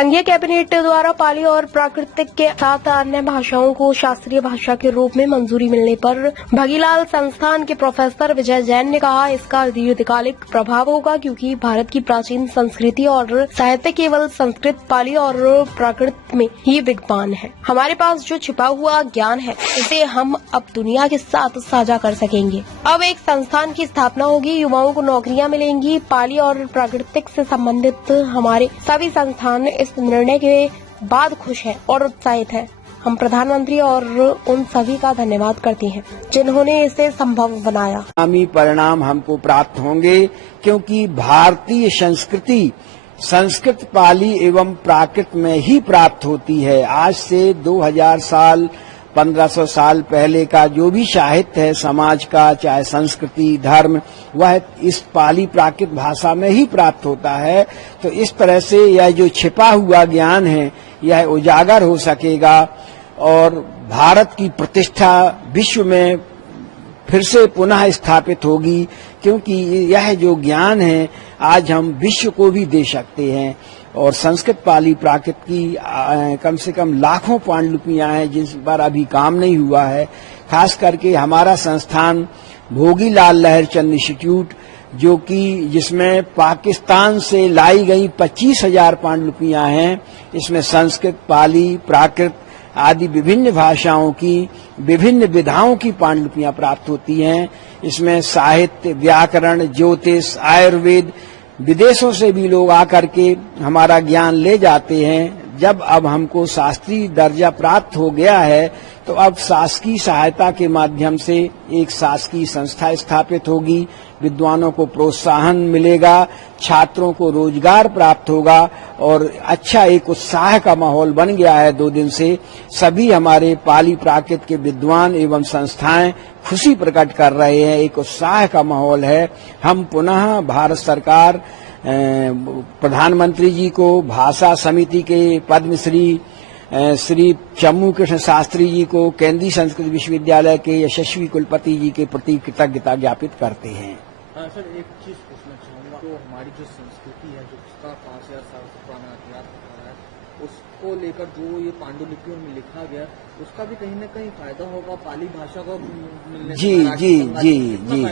संघीय कैबिनेट द्वारा पाली और प्राकृतिक के साथ अन्य भाषाओं को शास्त्रीय भाषा के रूप में मंजूरी मिलने पर भगीलाल संस्थान के प्रोफेसर विजय जैन ने कहा, इसका दीर्घकालिक प्रभाव होगा क्योंकि भारत की प्राचीन संस्कृति और साहित्य केवल संस्कृत, पाली और प्राकृत में ही विद्यमान है। हमारे पास जो छिपा हुआ ज्ञान है उसे हम अब दुनिया के साथ साझा कर सकेंगे। अब एक संस्थान की स्थापना होगी, युवाओं को नौकरियां मिलेंगी। पाली और प्राकृतिक से संबंधित हमारे सभी संस्थान इस निर्णय के बाद खुश हैं और उत्साहित हैं। हम प्रधानमंत्री और उन सभी का धन्यवाद करते हैं जिन्होंने इसे संभव बनाया। आगामी परिणाम हमको प्राप्त होंगे क्योंकि भारतीय संस्कृति संस्कृत, पाली एवं प्राकृत में ही प्राप्त होती है। आज से 2000 साल 1500 साल पहले का जो भी साहित्य है समाज का, चाहे संस्कृति, धर्म, वह इस पाली प्राकृत भाषा में ही प्राप्त होता है। तो इस तरह से यह जो छिपा हुआ ज्ञान है यह उजागर हो सकेगा और भारत की प्रतिष्ठा विश्व में फिर से पुनः स्थापित होगी, क्योंकि यह जो ज्ञान है आज हम विश्व को भी दे सकते हैं। और संस्कृत, पाली, प्राकृत की कम से कम लाखों पांडुलिपियां हैं जिन पर अभी काम नहीं हुआ है। खास करके हमारा संस्थान भोगीलाल लहरचंद इंस्टीट्यूट, जो कि जिसमें पाकिस्तान से लाई गई 25,000 पांडुलिपियां हैं, इसमें संस्कृत, पाली, प्राकृत आदि विभिन्न भाषाओं की विभिन्न विधाओं की पांडुलिपियां प्राप्त होती हैं। इसमें साहित्य, व्याकरण, ज्योतिष, आयुर्वेद, विदेशों से भी लोग आकर के हमारा ज्ञान ले जाते हैं। जब अब हमको शास्त्रीय दर्जा प्राप्त हो गया है तो अब शासकीय सहायता के माध्यम से एक शासकीय संस्था स्थापित होगी, विद्वानों को प्रोत्साहन मिलेगा, छात्रों को रोजगार प्राप्त होगा और अच्छा एक उत्साह का माहौल बन गया है। 2 दिन से सभी हमारे पाली प्राकृत के विद्वान एवं संस्थाएं खुशी प्रकट कर रहे हैं, एक उत्साह का माहौल है। हम पुनः भारत सरकार, प्रधानमंत्री जी को, भाषा समिति के पद्मश्री श्री चम्मू कृष्ण शास्त्री जी को, केंद्रीय संस्कृत विश्वविद्यालय के यशस्वी कुलपति जी के प्रति कृतज्ञता ज्ञापित करते हैं। सर, एक चीज पूछना चाहूंगा, तो हमारी जो संस्कृति है, जो उसका 5000 साल से पुराना इतिहास है, उसको लेकर जो ये पांडुलिपियों में लिखा गया, उसका भी कहीं न कहीं फायदा होगा पाली भाषा को मिलने से? जी।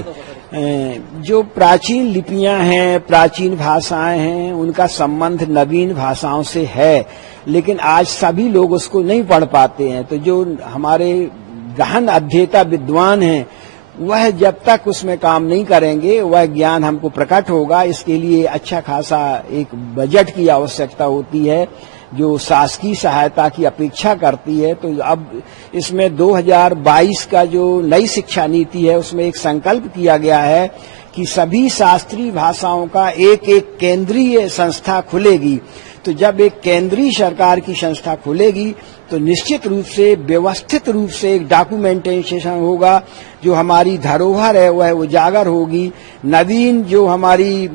जो प्राचीन लिपियां हैं, प्राचीन भाषाएं हैं, उनका संबंध नवीन भाषाओं से है, लेकिन आज सभी लोग उसको नहीं पढ़ पाते हैं। तो जो हमारे गहन अध्येता विद्वान हैं वह जब तक उसमें काम नहीं करेंगे वह ज्ञान हमको प्रकट होगा। इसके लिए अच्छा खासा एक बजट की आवश्यकता होती है जो शासकीय सहायता की अपेक्षा करती है। तो अब इसमें 2022 का जो नई शिक्षा नीति है उसमें एक संकल्प किया गया है कि सभी शास्त्रीय भाषाओं का एक एक केंद्रीय संस्था खुलेगी। तो जब एक केंद्रीय सरकार की संस्था खुलेगी तो निश्चित रूप से व्यवस्थित रूप से एक डॉक्यूमेंटेशन होगा, जो हमारी धरोहर है वह उजागर होगी। नवीन जो हमारी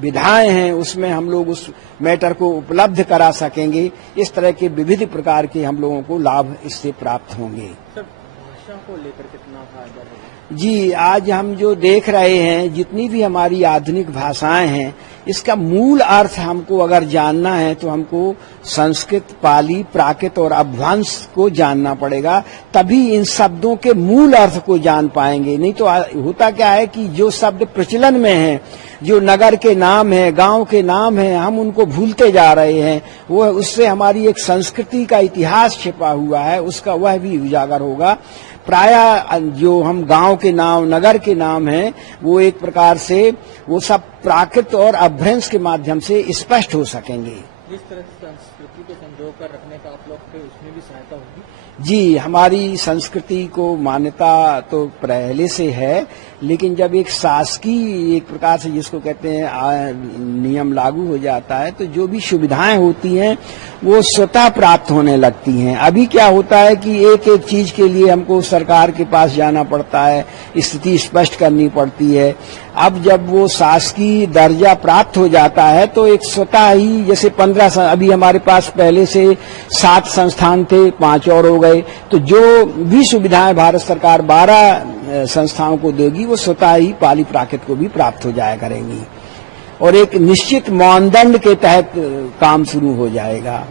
विधाएं हैं उसमें हम लोग उस मैटर को उपलब्ध करा सकेंगे। इस तरह के विविध प्रकार के हम लोगों को लाभ इससे प्राप्त होंगे। सर, भाषा को लेकर कितना फायदा होगा? जी, आज हम जो देख रहे हैं जितनी भी हमारी आधुनिक भाषाएं हैं, इसका मूल अर्थ हमको अगर जानना है तो हमको संस्कृत, पाली, प्राकृत और अपभ्रंश को जानना पड़ेगा, तभी इन शब्दों के मूल अर्थ को जान पाएंगे। नहीं तो होता क्या है कि जो शब्द प्रचलन में हैं, जो नगर के नाम हैं, गांव के नाम हैं, हम उनको भूलते जा रहे हैं। वह उससे हमारी एक संस्कृति का इतिहास छिपा हुआ है, उसका वह भी उजागर होगा। प्रायः जो हम गांव के नाम, नगर के नाम हैं, वो एक प्रकार से वो सब प्राकृत और अपभ्रंश के माध्यम से स्पष्ट हो सकेंगे। जिस तरह से संस्कृति को संजो कर रखने का आप लोग के उसमें भी सहायता होगी? जी, हमारी संस्कृति को मान्यता तो पहले से है, लेकिन जब एक शासकीय एक प्रकार से जिसको कहते हैं नियम लागू हो जाता है तो जो भी सुविधाएं होती हैं वो स्वतः प्राप्त होने लगती हैं। अभी क्या होता है कि एक एक चीज के लिए हमको सरकार के पास जाना पड़ता है, स्थिति स्पष्ट करनी पड़ती है। अब जब वो शासकीय दर्जा प्राप्त हो जाता है तो एक स्वतः ही, जैसे 15 अभी हमारे पास पहले से 7 संस्थान थे, 5 और हो गए, तो जो भी सुविधाएं भारत सरकार 12 संस्थाओं को देगी वो स्वतः ही पाली प्राकृत को भी प्राप्त हो जाया करेंगी। और एक निश्चित मानदंड के तहत काम शुरू हो जाएगा।